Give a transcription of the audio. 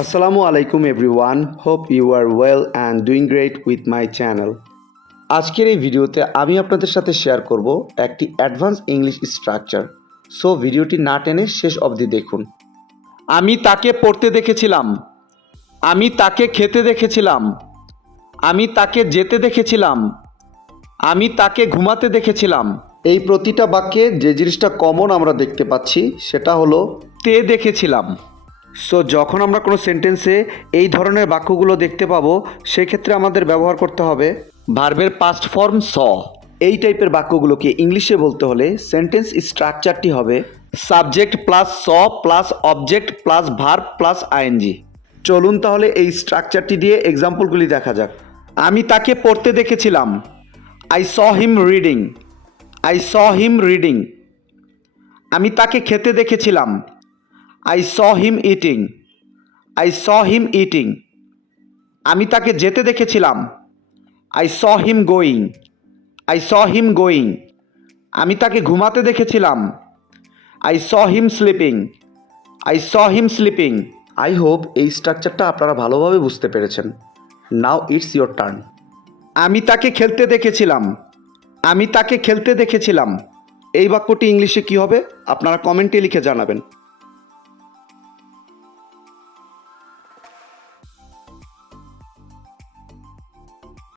Assalamu alaikum everyone. Hope you are well and doing great with my channel. আজকের এই ভিডিওতে আমি আপনাদের সাথে শেয়ার করব একটি অ্যাডভান্স ইংলিশ স্ট্রাকচার। সো ভিডিওটি না টেনে শেষ অবধি দেখুন। আমি তাকে পড়তে দেখেছিলাম। আমি তাকে খেতে দেখেছিলাম। আমি তাকে যেতে দেখেছিলাম। আমি তাকে ঘুমাতে দেখেছিলাম। এই প্রতিটা বাক্যে যে জিনিসটা কমন আমরা দেখতে পাচ্ছি সেটা হলো তে দেখেছিলাম। সো যখন আমরা কোনো সেন্টেন্সে এই ধরনের বাক্যগুলো দেখতে পাবো সেক্ষেত্রে আমাদের ব্যবহার করতে হবে ভার্বের পাস্ট ফর্ম স। এই টাইপের বাক্যগুলোকে ইংলিশে বলতে হলে সেন্টেন্স স্ট্রাকচারটি হবে subject plus S plus object plus verb plus ING. চলুন তাহলে এই স্ট্রাকচারটি দিয়ে এক্সাম্পলগুলি দেখা যাক। আমি তাকে পড়তে দেখেছিলাম। I saw him reading. I saw him reading. আমি তাকে খেতে দেখেছিলাম। I saw him eating. I saw him eating. আমি তাকে যেতে দেখেছিলাম। I saw him going. I saw him going. আমি তাকে ঘুমাতে দেখেছিলাম। I saw him sleeping. I saw him sleeping. I hope এই স্ট্রাকচারটা আপনারা ভালোভাবে বুঝতে পেরেছেন। Now it's your turn. আমি তাকে খেলতে দেখেছিলাম। আমি তাকে খেলতে দেখেছিলাম। এই বাক্যটি ইংলিশে কী হবে আপনারা কমেন্টে লিখে জানাবেন।